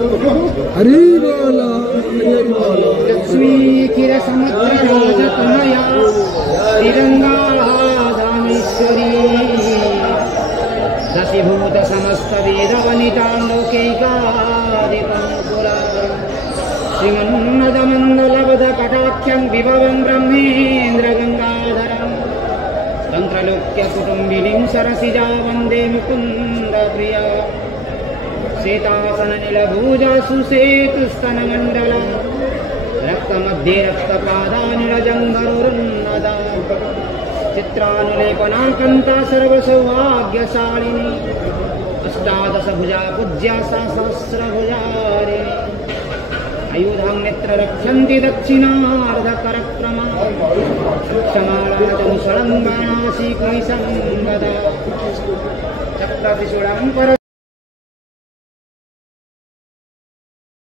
हरि बोला लक्ष्मी क्षीर समुद्र राजतनया तिरंगा धामेश्वरी दशीभूत समस्त वेद वनिता लोकैकाधिकंकुरा श्रीमन्नद मंडलवद कटाक्षं विभवं ब्रह्मेन्द्र गंगाधरं तंत्रलोक्य कुटुंबिनीं सरसिजा वंदे मुकुंद प्रिया श्वेतासन नीलभुजा सुसेतुस्तन मंडल रक्तमध्ये रक्तपादानिरजङ्गरुन्नदा चित्रानुलेपना कान्ता सर्वसौभाग्यशालिनी अष्टादशभुजा पूज्या सा सहस्रभुजारिणी आयुधां नेत्र रक्षन्ति दक्षिणार्धकरक्रमा क्षमाला चमुषडं बाणासीकुशं गदा चक्रत्रिशूलं पर